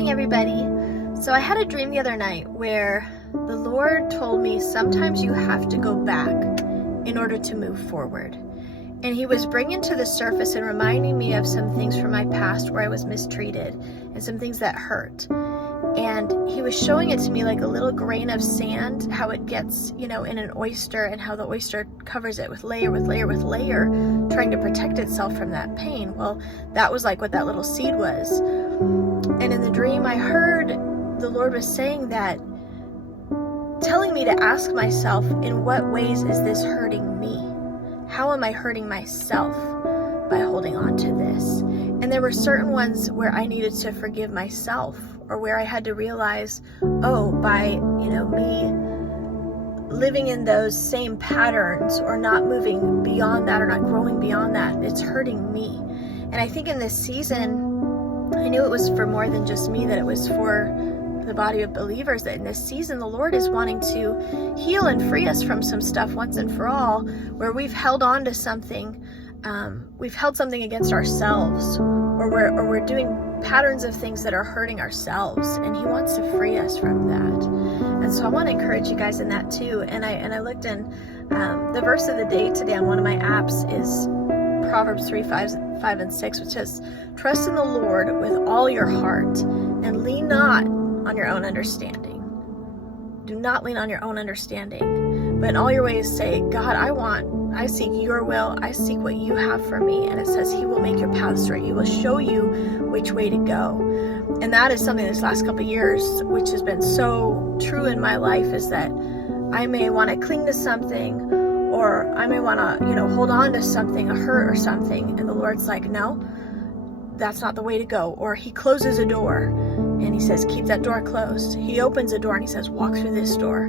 morning, everybody. So I had a dream the other night where the Lord told me sometimes you have to go back in order to move forward. And he was bringing to the surface and reminding me of some things from my past where I was mistreated and some things that hurt. And he was showing it to me like a little grain of sand, how it gets, in an oyster, and how the oyster covers it with layer, trying to protect itself from that pain. Well, that was like what that little seed was. And in the dream, I heard the Lord was saying that, telling me to ask myself, in what ways is this hurting me? How am I hurting myself by holding on to this? And there were certain ones where I needed to forgive myself, or where I had to realize, by, me living in those same patterns or not moving beyond that or not growing beyond that, it's hurting me. And I think in this season, I knew it was for more than just me, that it was for the body of believers, that in this season the Lord is wanting to heal and free us from some stuff once and for all, where we've held on to something, we've held something against ourselves, or we're doing patterns of things that are hurting ourselves, and he wants to free us from that. And so I want to encourage you guys in that too. And I looked in the verse of the day today on one of my apps is Proverbs 3:5-6, which says, "Trust in the Lord with all your heart and lean not on your own understanding." Do not lean on your own understanding, but in all your ways say, "God, I seek your will. I seek what you have for me." And it says he will make your path straight. He will show you which way to go. And that is something this last couple of years, which has been so true in my life, is that I may want to cling to something, or I may want to, hold on to something, a hurt or something. And the Lord's like, no, that's not the way to go. Or he closes a door and he says, keep that door closed. He opens a door and he says, walk through this door.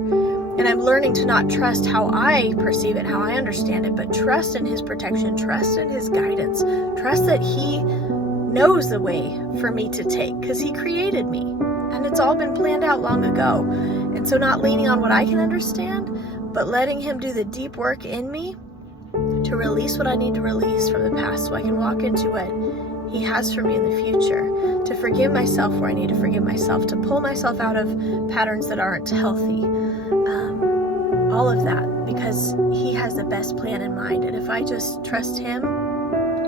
And I'm learning to not trust how I perceive it, how I understand it, but trust in his protection, trust in his guidance, trust that he knows the way for me to take, because he created me and it's all been planned out long ago. And so not leaning on what I can understand, but letting him do the deep work in me to release what I need to release from the past, so I can walk into what he has for me in the future, to forgive myself where I need to forgive myself, to pull myself out of patterns that aren't healthy, all of that, because he has the best plan in mind. And if I just trust him,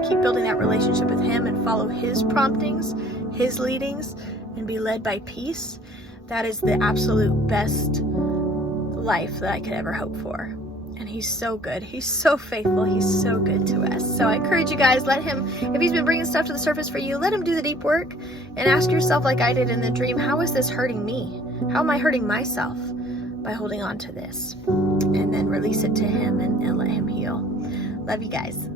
keep building that relationship with him and follow his promptings, his leadings, and be led by peace, that is the absolute best life that I could ever hope for. And he's so good. He's so faithful. He's so good to us. So I encourage you guys, let him, if he's been bringing stuff to the surface for you, let him do the deep work, and ask yourself, like I did in the dream, how is this hurting me? How am I hurting myself by holding on to this? And then release it to him and let him heal. Love you guys.